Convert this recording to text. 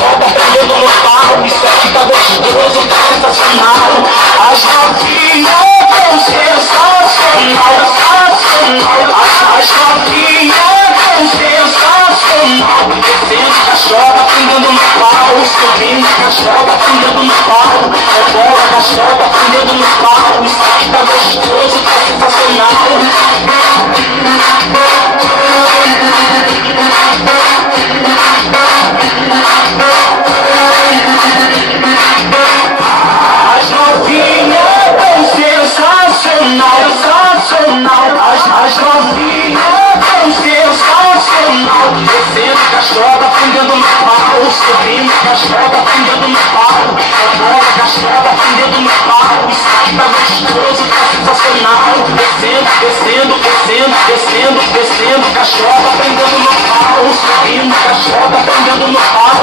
caixota prendendo no pau. Isso aqui tá gostoso, tá sensacional. As novinhas tão sensacional, sensacional. As novinhas tão sensacional. Descendo caixota prendendo no pau. Subindo caixota prendendo no pau. Rebola caixota prendendo no pau. Isso aqui tá gostoso, tá sensacional. As novinhas tão sensacional, sensacional. As novinhas tão sensacional. Descendo caixota prendendo no pau. Subindo caixota prendendo no pau. Rebola caixota prendendo no pau. Isso aqui tá gostoso, tá sensacional. Descendo, descendo, descendo, descendo, descendo caixota prendendo no pau. Subindo caixota prendendo no pau.